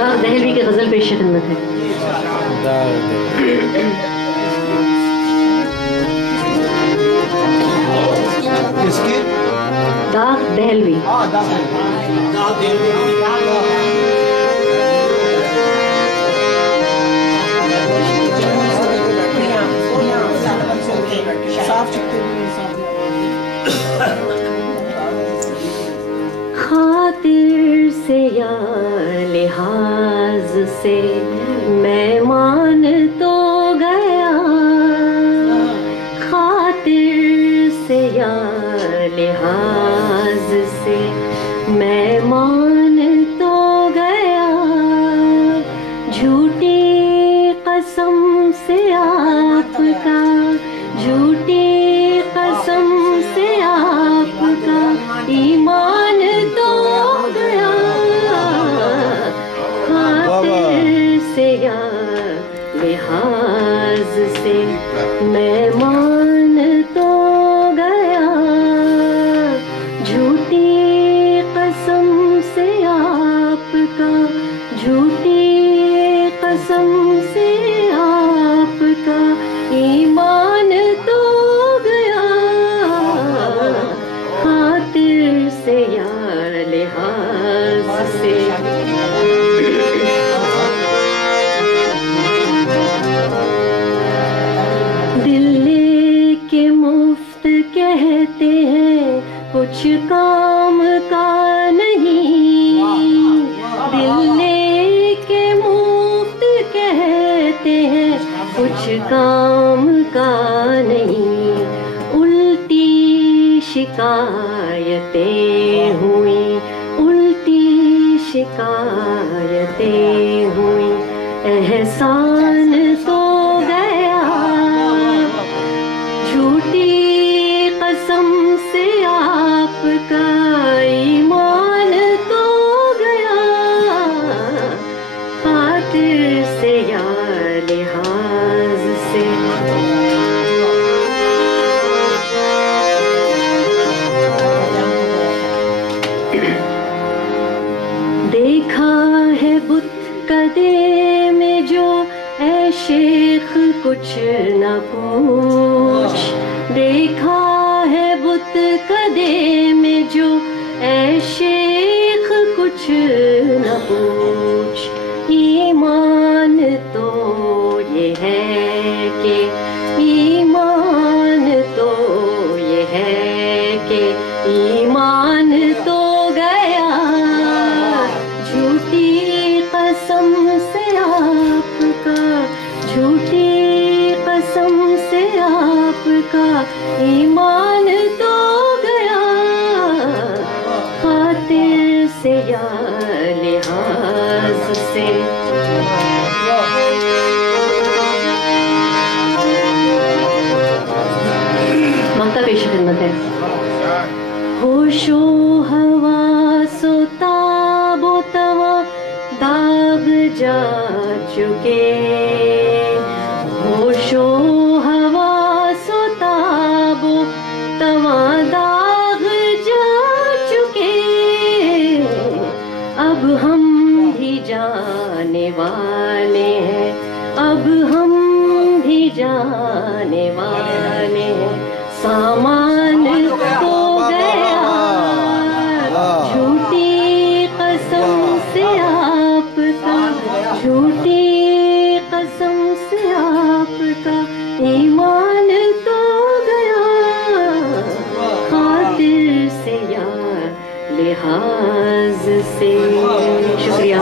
داغ دہلوی کی غزل پیش خدمت ہے. کس کی؟ داغ دہلوی. خاطر سے یا لحاظ سے میں مان تو گیا، خاطر سے یا لحاظ سے میں مان تو گیا، جھوٹی قسم سے آپ کا، جھوٹی قسم سے آپ کا ایمان تو گیا، خاطر سے یا لحاظ سے میں مان تو گیا، جھوٹی قسم سے آپ کا، جھوٹی قسم سے آپ کا ایمان تو گیا، خاطر سے یا لحاظ سے. دل لے کے مفت کہتے ہیں کچھ کام کا نہیں، دل لے کے مفت کہتے ہیں کچھ کام کا نہیں، الٹی شکایتیں ہوئیں، الٹی شکایتیں ہوئیں، احسان تو گیا، جھوٹی قسم سے آپ کا ایمان تو گیا، خاطر سے یا لحاظ سے. دیکھا ہے بت کدے میں جو اے شیخ کچھ نہ پوچھ، دیکھا ہے بت کدے میں جو اے شیخ کچھ نہ پوچھ، ایمان تو یہ ہے کہ، ایمان تو یہ ہے کہ ایمان تو گیا، جھوٹی قسم سے آپ کا، جھوٹی قسم سے آپ کا ایمان تو گیا، خاطر سے یا لحاظ سے. ممتا پیش خدمت ہے. ہوش و حواس و تاب و تواں داغ جا چکے، ہوش و حواس و تاب و تواں داغ جا چکے، اب ہم بھی جانے والے ہیں، اب ہم بھی جانے والے ہیں، سامان تو گیا، جھوٹی قسم سے آپ کا، جھوٹی قسم سے آپ کا ایمان تو گیا، خاطر سے یا لحاظ سے. شکریہ.